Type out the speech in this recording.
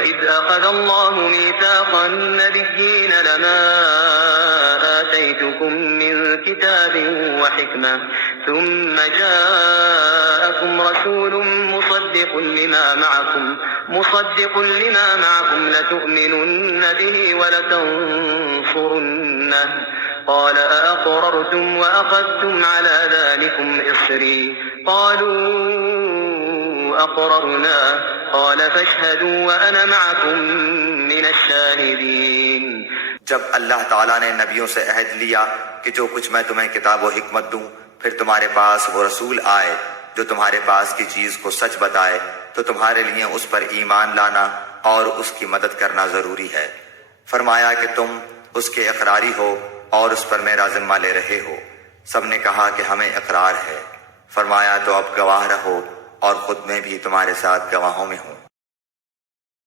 وإذ أخذ الله ميثاق النبيين لما آتيتكم من كتاب وحكمة ثم جاءكم رسول مصدق لما معكم لتؤمنن به ولتنصرنه قال أأقررتم وأخذتم على ذلكم إصري قالوا أقررنا قال فاشهدوا وأنا معكم من الشاهدين। जब अल्लाह ताला ने नबियों से अहद लिया कि जो कुछ मैं तुम्हें किताब व हिकमत दूं, फिर तुम्हारे पास वो रसूल आए जो तुम्हारे पास की चीज को सच बताए, तो तुम्हारे लिए उस पर ईमान लाना और उसकी मदद करना जरूरी है। फरमाया कि तुम उसके इकरारी हो और उस पर मेरा जिम्मा ले रहे हो। सबने कहा कि हमें इकरार है। फरमाया तो अब गवाह रहो और खुद में भी तुम्हारे साथ गवाहों में हूँ।